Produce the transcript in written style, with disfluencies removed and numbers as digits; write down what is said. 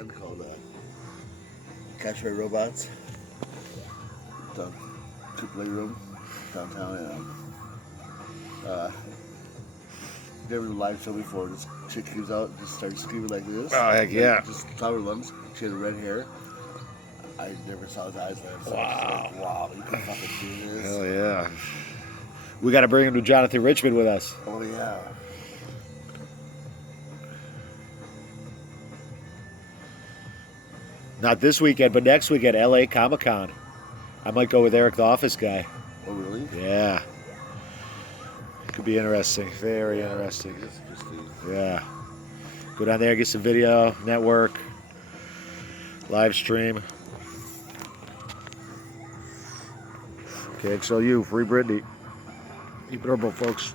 band called Catch My Robots. The Playroom downtown. Never live show before. This chick comes out and just starts screaming like this. Oh, heck yeah. Just top her lungs. She had red hair. I never saw his eyes like that. Wow. Like, wow, you can fucking do this. Hell yeah. We got to bring him to Jonathan Richmond with us. Oh, yeah. Not this weekend, but next weekend, LA Comic-Con. I might go with Eric, the office guy. Oh, really? Yeah. Could be interesting. Very interesting. That's interesting. Yeah. Go down there, get some video, network, live stream. KXLU, free Brittney. Keep it herbal, folks.